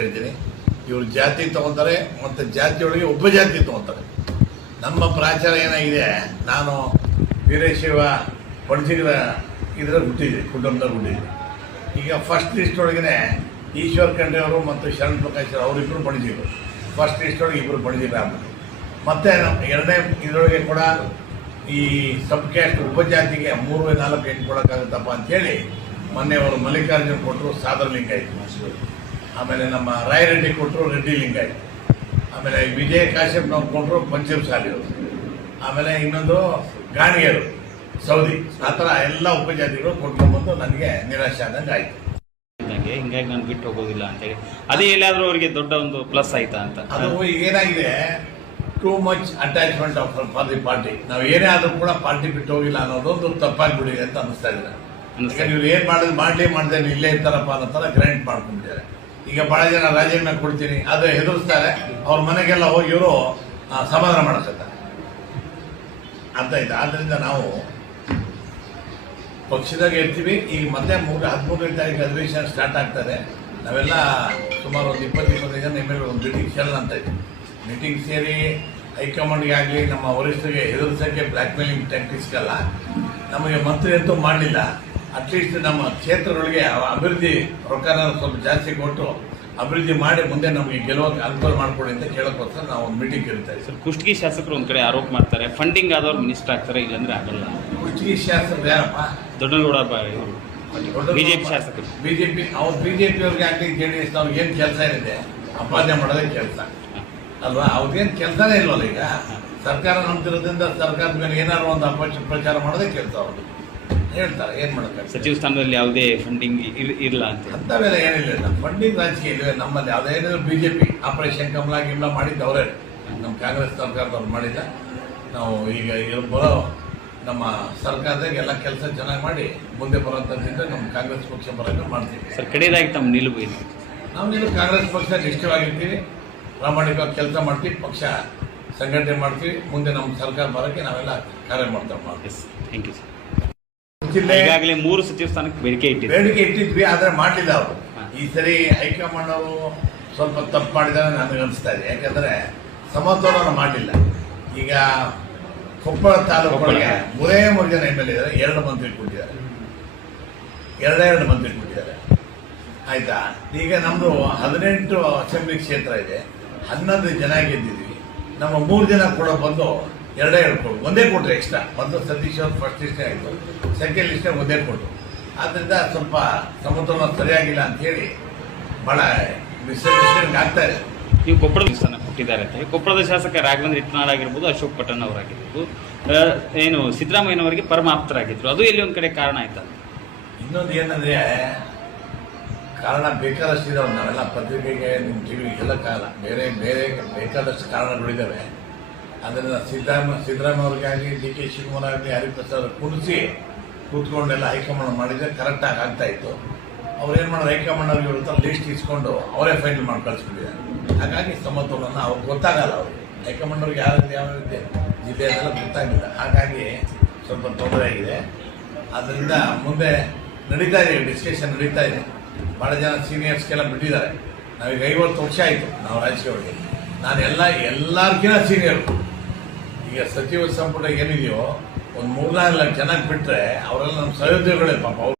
ಹೇಳ್ತೀನಿ. ಇವರು ಜಾತಿ ತಗೊಂತಾರೆ ಮತ್ತು ಜಾತಿಯೊಳಗೆ ಉಪಜಾತಿ ತಗೊಂತಾರೆ. ನಮ್ಮ ಪ್ರಾಚಾರ ಏನಾಗಿದೆ, ನಾನು ವೀರಶೈವ ಪಂಡಿತರ ಇದರಲ್ಲಿ ಹುಟ್ಟಿದ್ದೆ, ಕುಟುಂಬದಲ್ಲಿ ಹುಟ್ಟಿದ್ದೆ. ಈಗ ಫಸ್ಟ್ ಲಿಸ್ಟ್ ಒಳಗೆ ಈಶ್ವರ್ ಖಂಡ್ರೆ ಅವರು ಮತ್ತು ಶರಣ್ ಪ್ರಕಾಶ್ ಅವರಿಬ್ಬರು ಪಂಡಿತರು. ಫಸ್ಟ್ ಲಿಸ್ಟ್ ಒಳಗೆ ಇಬ್ಬರು ಪಂಡಿತರು ಆಗ್ಬೋದು. ಮತ್ತು ಎರಡನೇ ಇದರೊಳಗೆ ಕೂಡ ಈ ಸಬ್ ಕ್ಯಾಸ್ಟ್ ಉಪಜಾತಿಗೆ 3-4 ಹೆಣ್ಣು ಕೊಡೋಕ್ಕಾಗುತ್ತಪ್ಪ ಅಂಥೇಳಿ ಮೊನ್ನೆ ಅವರು ಮಲ್ಲಿಕಾರ್ಜುನ್ ಕೊಟ್ಟರು, ಸಾದರ್ ಲಿಂಗಾಯಿತು. ಆಮೇಲೆ ನಮ್ಮ ರಾಯರೆಡ್ಡಿ ಕೊಟ್ಟರು, ರೆಡ್ಡಿ ಲಿಂಗಾಯಿತು. ಆಮೇಲೆ ವಿಜಯ ಕಾಶ್ಯಪ್ನವ್ರು ಕೊಟ್ಟರು, ಪಂಚಮ್ ಸಾಲಿಯವರು. ಆಮೇಲೆ ಇನ್ನೊಂದು ಗಾಣಿಯರು, ಸೌದಿ. ಆ ಥರ ಎಲ್ಲ ಉಪಜಾತಿಗಳು ಕೊಟ್ಕೊಂಡ್ಬಂದು ನನಗೆ ನಿರಾಶೆ ಆದಂಗೆ ಆಯಿತು. ಹಿಂಗಾಗಿ ನಾನು ಬಿಟ್ಟು ಹೋಗೋದಿಲ್ಲ ಅಂತೇಳಿ ಅದೇ ಎಲ್ಲಾದರೂ ಅವರಿಗೆ ದೊಡ್ಡ ಒಂದು ಪ್ಲಸ್ ಆಯ್ತಾ ಅಂತ. ಅದು ಏನಾಗಿದೆ, too much attachment for the party. ನಾವು ಏನೇ ಆದರೂ ಕೂಡ ಪಾರ್ಟಿ ಬಿಟ್ಟು ಹೋಗಿಲ್ಲ ಅನ್ನೋದೊಂದು ತಪ್ಪಾಗ್ಬಿಟ್ಟಿದೆ ಅಂತ ಅನಿಸ್ತಾ ಇದೆ. ಇವ್ರು ಏನ್ ಮಾಡೋದು ಮಾಡದೆ ಇಲ್ಲೇ ಇರ್ತಾರಪ್ಪ ಅನ್ನೋ ಥರ ಗ್ರೈಂಡ್ ಮಾಡ್ಕೊಂಡಿದ್ದಾರೆ. ಈಗ ಬಹಳ ಜನ ರಾಜೀನಾಮೆ ಕೊಡ್ತೀನಿ ಅದು ಹೆದರ್ಸ್ತಾರೆ. ಅವ್ರ ಮನೆಗೆಲ್ಲ ಹೋಗಿ ಇವರು ಸಮಾಧಾನ ಮಾಡಿಸ್ತಾರೆ ಅಂತ ಇದೆ. ಆದ್ರಿಂದ ನಾವು ಪಕ್ಷದಾಗ ಇರ್ತೀವಿ. ಈಗ ಮತ್ತೆ 13ನೇ ತಾರೀಕು ಅಧಿವೇಶನ ಸ್ಟಾರ್ಟ್ ಆಗ್ತದೆ. ನಾವೆಲ್ಲ ಸುಮಾರು ಒಂದು 20-25 ಜನ ಎಮ್ ಎಲ್ ಒಂದು ಮೀಟಿಂಗ್ ಸೇರೋಣ ಅಂತ ಇದ್ದೀವಿ. ಮೀಟಿಂಗ್ ಸೇರಿ ಹೈಕಮಾಂಡ್ಗೆ ಆಗಲಿ ನಮ್ಮ ವರಿಷ್ಠರಿಗೆ ಹೆದರ್ಸೋಕ್ಕೆ ಬ್ಲ್ಯಾಕ್ ಮೇಲಿಂಗ್ ಟ್ಯಾಕ್ಟಿಕ್ಸ್ಗೆಲ್ಲ ನಮಗೆ ಮಂತ್ರಿ ಅಂತೂ ಮಾಡಲಿಲ್ಲ. ಅಟ್ಲೀಸ್ಟ್ ನಮ್ಮ ಕ್ಷೇತ್ರಗಳಿಗೆ ಅಭಿವೃದ್ಧಿ ರೊಕ್ಕನ ಸ್ವಲ್ಪ ಜಾಸ್ತಿ ಕೊಟ್ಟು ಅಭಿವೃದ್ಧಿ ಮಾಡಿ ಮುಂದೆ ನಮಗೆ ಗೆಲುವಾಗಿ ಅನುಕೂಲ ಮಾಡಿಕೊಡಿ ಅಂತ ಕೇಳೋಕ್ಕೋಸ್ಕರ ನಾವು ಒಂದು ಮೀಟಿಂಗ್ ಕರೀತಾರೆ. ಸರ್, ಕುಷ್ಟಗಿ ಶಾಸಕರು ಒಂದ್ ಕಡೆ ಆರೋಪ ಮಾಡ್ತಾರೆ, ಫಂಡಿಂಗ್ ಆದವ್ರು ಮಿನಿಸ್ಟರ್ ಆಗ್ತಾರೆ, ಇಲ್ಲಾಂದ್ರೆ ಆಗಲ್ಲ. ಕುಷ್ಟಗಿ ಶಾಸಕರು ಯಾರಪ್ಪ? ದೊಡ್ಡಗೌಡ ಬಿಜೆಪಿ ಶಾಸಕರು. ಬಿಜೆಪಿ ಅವ್ರಿಗೆ ಆಗಲಿ JDS ಅವ್ರಿಗೆ ಏನು ಕೆಲಸ ಏನಿದೆ, ಅಪಾದನೆ ಮಾಡೋದೇ ಕೆಲಸ ಅಲ್ವಾ? ಅವ್ರಿಗೇನು ಕೆಲಸನೇ ಇಲ್ವಲ್ಲ. ಈಗ ಸರ್ಕಾರ ನಂಬ್ತಿರೋದ್ರಿಂದ ಸರ್ಕಾರದ ಮೇಲೆ ಏನಾದ್ರು ಒಂದು ಅಪಪ್ರಚಾರ ಮಾಡೋದೇ ಕೆಲಸ. ಅವ್ರಿಗೆ ಹೇಳ್ತಾರೆ, ಏನ್ ಮಾಡ್ತಾರೆ. ಸಚಿವ ಸ್ಥಾನದಲ್ಲಿ ಯಾವುದೇ ಫಂಡಿಂಗ್ ಇಲ್ಲ ಅಂತ ಅಂಥವೆಲ್ಲ ಏನಿಲ್ಲ. ಫಂಡಿಂಗ್ ರಾಜಕೀಯ ಇಲ್ಲ ನಮ್ಮಲ್ಲಿ. ಅದೇನಿದ್ರು ಬಿಜೆಪಿ ಆಪರೇಷನ್ ಕಮಲ ಗಿಮ್ಲ ಮಾಡಿದ್ದು ಅವರೇ, ನಮ್ಮ ಕಾಂಗ್ರೆಸ್ ಸರ್ಕಾರದವ್ರು ಮಾಡಿಲ್ಲ. ನಾವು ಈಗ ಬರೋ ನಮ್ಮ ಸರ್ಕಾರದಾಗ ಎಲ್ಲ ಕೆಲಸ ಚೆನ್ನಾಗಿ ಮಾಡಿ ಮುಂದೆ ಬರೋಂಥದ್ದಿಂದ ನಮ್ಮ ಕಾಂಗ್ರೆಸ್ ಪಕ್ಷ ಬರೋಕೆ ಮಾಡ್ತೀವಿ. ಸರ್, ಕಡೆಯದಾಗಿ ತಮ್ಮ ನಿಲುವು ಏನು? ನಾವು ಕಾಂಗ್ರೆಸ್ ಪಕ್ಷ ನಿಷ್ಠವಾಗಿರ್ತೀವಿ, ಪ್ರಾಮಾಣಿಕವಾಗಿ ಕೆಲಸ ಮಾಡ್ತೀವಿ, ಪಕ್ಷ ಸಂಘಟನೆ ಮಾಡ್ತೀವಿ. ಮುಂದೆ ನಮ್ಮ ಸರ್ಕಾರ ಬರೋಕ್ಕೆ ನಾವೆಲ್ಲ ಕಾರ್ಯ ಮಾಡ್ತೀವಿ. Thank you sir. ಈಗಾಗಲೇ 3 ಸಚಿವ ಸ್ಥಾನಕ್ಕೆ ಬೇಡಿಕೆ ಇಟ್ಟಿದ್ವಿ, ಆದರೆ ಮಾಡಲಿಲ್ಲ ಅವರು. ಈ ಸರಿ ಹೈಕಮಾಂಡ್ ಅವರು ಸ್ವಲ್ಪ ತಪ್ಪು ಮಾಡಿದ್ದಾರೆ ನನಗೆ ಅನಿಸ್ತಾ ಇದೆ. ಯಾಕಂದ್ರೆ ಸಮತೋಲನ ಮಾಡಲಿಲ್ಲ. ಈಗ ಕೊಪ್ಪಳ ತಾಲೂಕೊಳಗೆ 3 ಜನ MLA ಇದ್ದಾರೆ, 2 ಮಂತ್ರಿ ಕೊಟ್ಟಿದ್ದಾರೆ, 2 ಮಂತ್ರಿ ಕೊಟ್ಟಿದ್ದಾರೆ. ಆಯ್ತಾ? ಈಗ ನಮ್ದು 18 ಅಸೆಂಬ್ಲಿ ಕ್ಷೇತ್ರ ಇದೆ, 11 ಜನ ಗೆದ್ದಿದ್ವಿ. ನಮ್ಮ 3 ಜನ ಕೂಡ ಬಂದು 2 ಕೊಡು, ಒಂದೇ ಕೊಟ್ಟರು ಎಕ್ಸ್ಟ್ರಾ. ಮೊದಲು ಸತೀಶ್ ಅವರು ಫಸ್ಟ್ ಲಿಸ್ಟೇ ಆಯಿತು, ಸೆಕೆಂಡ್ ಲಿಸ್ಟೇ ಒಂದೇ ಕೊಟ್ಟರು. ಆದ್ದರಿಂದ ಸ್ವಲ್ಪ ಸಮತೋಲನ ಸರಿಯಾಗಿಲ್ಲ ಅಂತ ಹೇಳಿ ಬಹಳ ಮಿಸ್ಅಂಡರ್ಸ್ಟ್ಯಾಂಡಿಂಗ್ ಆಗ್ತಾ ಇದೆ. ನೀವು ಕೊಪ್ಪಳದ ಸ್ಥಾನ ಕೊಟ್ಟಿದ್ದಾರೆ ಅಂತ ಕೊಪ್ಪಳದ ಶಾಸಕ ರಾಘವೇಂದ್ರ ಇಟ್ನಾಳ್ ಆಗಿರ್ಬೋದು, ಅಶೋಕ್ ಪಟ್ಟಣ್ ಅವರಾಗಿರ್ಬೋದು, ಏನು ಸಿದ್ದರಾಮಯ್ಯನವರಿಗೆ ಪರಮ ಆಪ್ತರಾಗಿದ್ರು. ಅದು ಎಲ್ಲಿ ಒಂದು ಕಡೆ ಕಾರಣ ಆಯ್ತಾ? ಇನ್ನೊಂದು ಏನಂದ್ರೆ ಕಾರಣ ಬೇಕಾದಷ್ಟು ಇದಾವೆ. ನಾವೆಲ್ಲ ಪತ್ರಿಕೆಗೆ ನಿಮ್ಮ ಟಿವಿಗೆ ಹೇಳೋಕ್ಕಾಗಲ್ಲ. ಬೇರೆ ಬೇರೆ ಬೇಕಾದಷ್ಟು ಕಾರಣಗಳಿದ್ದಾವೆ. ಅದರಿಂದ ಸಿದ್ದರಾಮಯ್ಯ ಅವ್ರಿಗಾಗಲಿ, DK ಶಿವಕುಮಾರ್ ಆಗಲಿ, ಹರಿಪ್ರಸಾದ್ ಕೂತ್ಕೊಂಡೆಲ್ಲ ಹೈಕಮಾಂಡ್ ಮಾಡಿದರೆ ಕರೆಕ್ಟಾಗಿ ಆಗ್ತಾ ಇತ್ತು. ಅವ್ರು ಏನು ಮಾಡೋದು, ಹೈಕಮಾಂಡ್ ಅವ್ರಿಗೆ ಇವ್ರ ಲಿಸ್ಟ್ ಇಸ್ಕೊಂಡು ಅವರೇ ಫೈನಲ್ ಮಾಡಿ ಕಳಿಸ್ಬಿಟ್ಟಿದ್ದಾರೆ. ಹಾಗಾಗಿ ಸಮತೋಲನ ಅವ್ರಿಗೆ ಗೊತ್ತಾಗಲ್ಲ. ಅವ್ರಿಗೆ ಹೈಕಮಾಂಡ್ ಅವ್ರಿಗೆ ಯಾವ ಜಿಲ್ಲೆಯಲ್ಲೆಲ್ಲ ಗೊತ್ತಾಗಿಲ್ಲ. ಹಾಗಾಗಿ ಸ್ವಲ್ಪ ತೊಂದರೆ ಆಗಿದೆ. ಅದರಿಂದ ಮುಂದೆ ನಡೀತಾ ಇದೆ, ಡಿಸ್ಕಷನ್ ನಡೀತಾ ಇದೆ. ಭಾಳ ಜನ ಸೀನಿಯರ್ಸ್ಗೆಲ್ಲ ಬಿಟ್ಟಿದ್ದಾರೆ. ನಾವೀಗ 50 ವರ್ಷ ಆಯಿತು ನಾವು ರಾಜಕೀಯವಾಗಿ. ನಾನು ಎಲ್ಲರಿಗಿಂತ ಸೀನಿಯರು. ಈಗ ಸಚಿವ ಸಂಪುಟ ಏನಿದೆಯೋ ಒಂದು 3-4 ಜನ ಬಿಟ್ಟರೆ ಅವರೆಲ್ಲ ನಮ್ಮ ಸಹೋದ್ಯೋಗಿಗಳೇ ಪಾಪ.